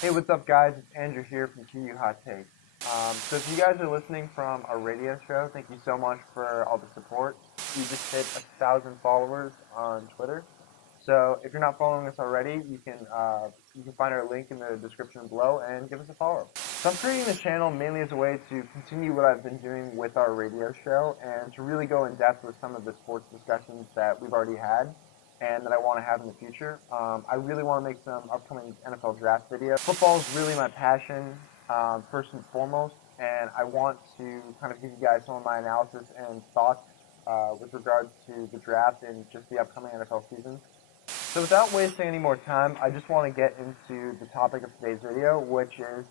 Hey, what's up, guys? It's Andrew here from QU Hot Take. So if you guys are listening from our radio show, thank you so much for all the support. We just hit 1,000 followers on Twitter. So if you're not following us already, you can find our link in the description below and give us a follow. So I'm creating this channel mainly as a way to continue what I've been doing with our radio show and to really go in depth with some of the sports discussions that we've already had and that I want to have in the future. I really want to make some upcoming NFL draft videos. Football is really my passion, first and foremost, and I want to kind of give you guys some of my analysis and thoughts with regards to the draft and just the upcoming NFL season. So without wasting any more time, I just want to get into the topic of today's video, which is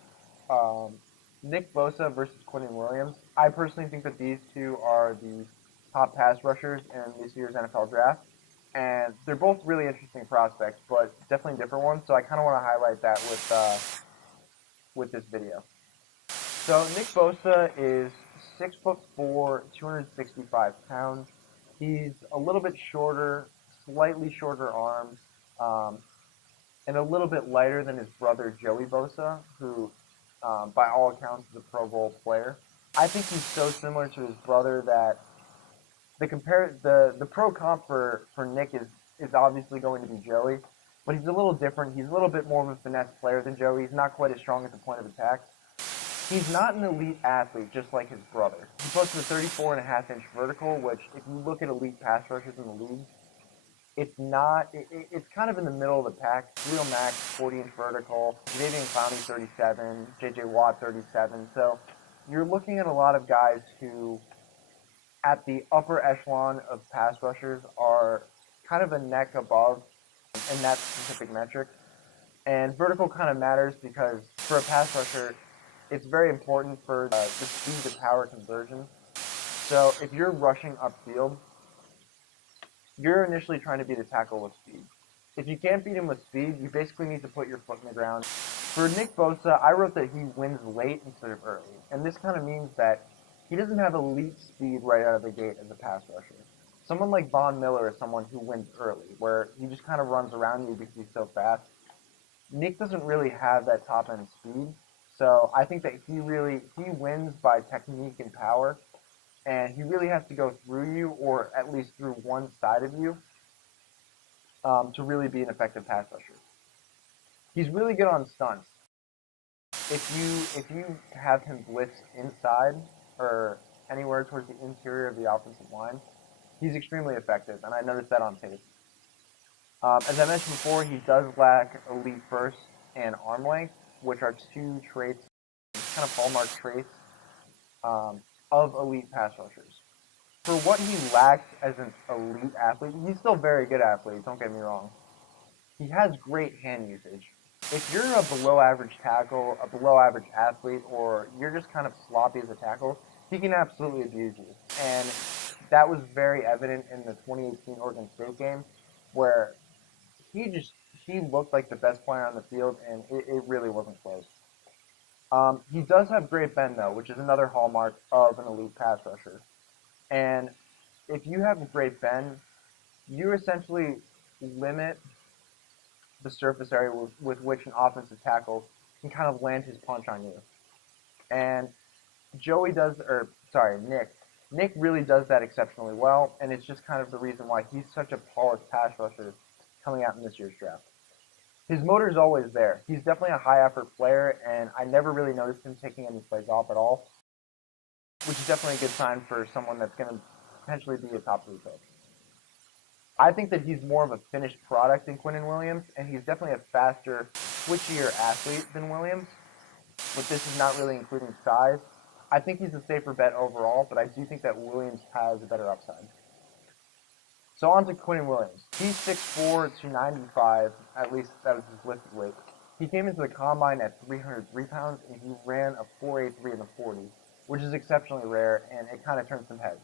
um, Nick Bosa versus Quinnen Williams. I personally think that these two are the top pass rushers in this year's NFL draft, and they're both really interesting prospects, but definitely different ones. So I kind of want to highlight that with this video. So Nick Bosa is 6'4", 265 pounds. He's a little bit shorter, slightly shorter arms, um, and a little bit lighter than his brother Joey Bosa, who, by all accounts, is a Pro Bowl player. I think he's so similar to his brother that the pro comp for Nick is obviously going to be Joey, but he's a little different. He's a little bit more of a finesse player than Joey. He's not quite as strong at the point of attack. He's not an elite athlete, just like his brother. He posted a 34.5-inch vertical, which, if you look at elite pass rushers in the league, it's not. It's kind of in the middle of the pack. Real Max 40-inch vertical, Xavier Clowney 37, J.J. Watt 37. So you're looking at a lot of guys who, at the upper echelon of pass rushers, are kind of a neck above in that specific metric. And vertical kind of matters because for a pass rusher, it's very important for the speed to power conversion. So if you're rushing upfield, you're initially trying to beat a tackle with speed. If you can't beat him with speed, you basically need to put your foot in the ground. For Nick Bosa, I wrote that he wins late instead of early. And this kind of means that he doesn't have elite speed right out of the gate as a pass rusher. Someone like Von Miller is someone who wins early, where he just kind of runs around you because he's so fast. Nick doesn't really have that top end speed, so I think that he wins by technique and power, and he really has to go through you, or at least through one side of you, to really be an effective pass rusher. He's really good on stunts. If you have him blitz inside or anywhere towards the interior of the offensive line, he's extremely effective, and I noticed that on tape. As I mentioned before, he does lack elite burst and arm length, which are two traits, kind of hallmark traits of elite pass rushers. For what he lacks as an elite athlete, he's still a very good athlete, don't get me wrong. He has great hand usage. If you're a below average tackle, a below average athlete, or you're just kind of sloppy as a tackle, he can absolutely abuse you. And that was very evident in the 2018 Oregon State game, where he looked like the best player on the field, and it really wasn't close. He does have great bend, though, which is another hallmark of an elite pass rusher. And if you have great bend, you essentially limit the surface area with which an offensive tackle can kind of land his punch on you. And Nick. Nick really does that exceptionally well, and it's just kind of the reason why he's such a polished pass rusher coming out in this year's draft. His motor is always there. He's definitely a high effort player, and I never really noticed him taking any plays off at all, which is definitely a good sign for someone that's going to potentially be a top 3 pick. I think that he's more of a finished product than Quinnen Williams, and he's definitely a faster, switchier athlete than Williams, but this is not really including size. I think he's a safer bet overall, but I do think that Williams has a better upside. So on to Quinnen Williams. He's 6'4", 295, at least that was his listed weight. He came into the combine at 303 pounds, and he ran a 4.83 in the 40, which is exceptionally rare, and it kind of turned some heads.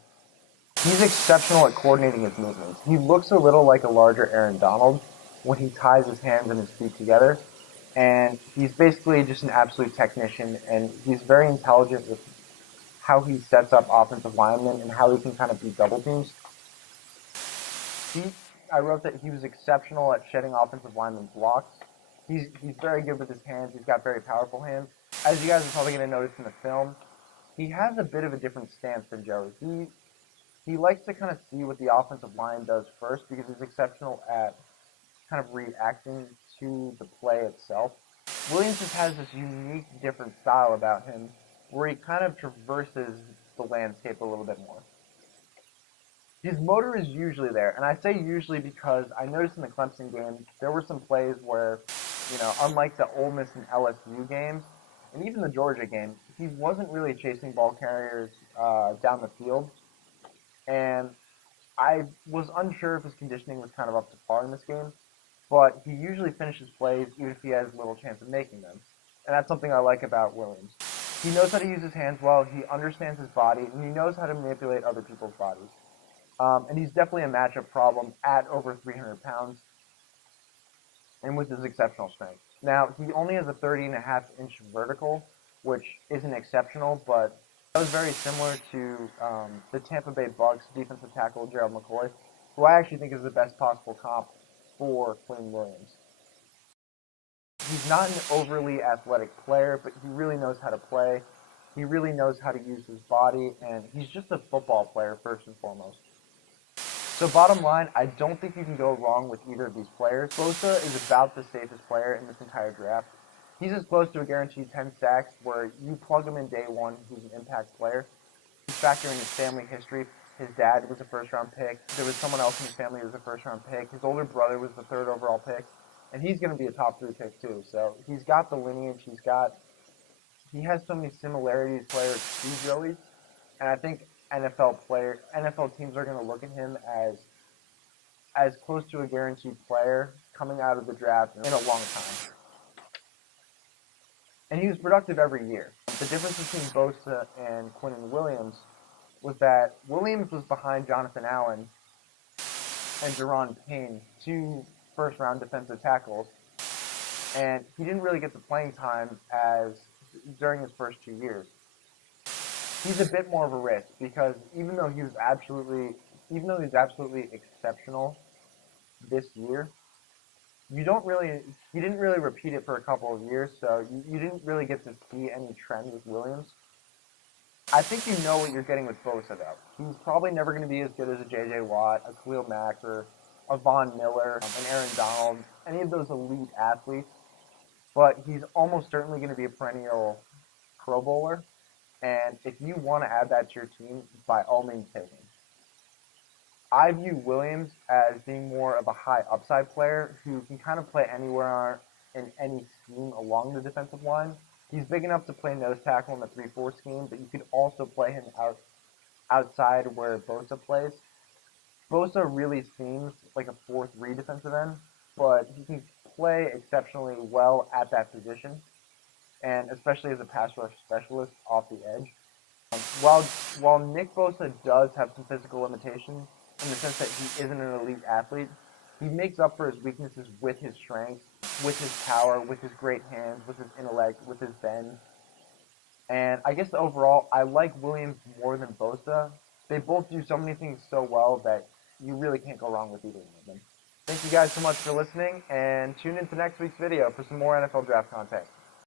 He's exceptional at coordinating his movements. He looks a little like a larger Aaron Donald when he ties his hands and his feet together, and he's basically just an absolute technician, and he's very intelligent with how he sets up offensive linemen and how he can kind of beat double teams. I wrote that he was exceptional at shedding offensive linemen blocks, He's very good with his hands. He's got very powerful hands. As you guys are probably going to notice in the film, he has a bit of a different stance than Joey. He likes to kind of see what the offensive line does first because he's exceptional at kind of reacting to the play itself. Williams just has this unique, different style about him where he kind of traverses the landscape a little bit more. His motor is usually there, and I say usually because I noticed in the Clemson game there were some plays where, unlike the Ole Miss and LSU games, and even the Georgia game, he wasn't really chasing ball carriers down the field, and I was unsure if his conditioning was kind of up to par in this game, but he usually finishes plays even if he has little chance of making them, and that's something I like about Williams. He knows how to use his hands well, he understands his body, and he knows how to manipulate other people's bodies. And he's definitely a matchup problem at over 300 pounds and with his exceptional strength. Now, he only has a 30.5-inch vertical, which isn't exceptional, but that was very similar to the Tampa Bay Bucks defensive tackle Gerald McCoy, who I actually think is the best possible comp for Quinnen Williams. He's not an overly athletic player, but he really knows how to play. He really knows how to use his body, and he's just a football player first and foremost. So bottom line, I don't think you can go wrong with either of these players. Bosa is about the safest player in this entire draft. He's as close to a guaranteed 10 sacks where you plug him in day one, he's an impact player. You factor in his family history. His dad was a first-round pick. There was someone else in his family who was a first-round pick. His older brother was the third overall pick. And he's going to be a top 3 pick too. So he's got the lineage. He has so many similarities players to Joey. And I think NFL teams are going to look at him as close to a guaranteed player coming out of the draft in a long time. And he was productive every year. The difference between Bosa and Quinnen Williams was that Williams was behind Jonathan Allen and Deron Payne, 2 first-round defensive tackles, and he didn't really get the playing time during his first 2 years. He's a bit more of a risk because even though he was absolutely exceptional this year, he didn't really repeat it for a couple of years, so you didn't really get to see any trend with Williams. I think you know what you're getting with Bosa, though. He's probably never going to be as good as a J.J. Watt, a Khalil Mack, or a Von Miller, an Aaron Donald, any of those elite athletes, but he's almost certainly going to be a perennial Pro Bowler. And if you want to add that to your team, by all means take him. I view Williams as being more of a high upside player who can kind of play anywhere in any scheme along the defensive line. He's big enough to play nose tackle in the 3-4 scheme, but you could also play him outside where Bosa plays. Bosa really seems like a 4-3 defensive end, but he can play exceptionally well at that position, and especially as a pass rush specialist off the edge. While Nick Bosa does have some physical limitations in the sense that he isn't an elite athlete, he makes up for his weaknesses with his strengths, with his power, with his great hands, with his intellect, with his bend. And I guess overall, I like Williams more than Bosa. They both do so many things so well that you really can't go wrong with either of them. Thank you guys so much for listening, and tune in to next week's video for some more NFL draft content.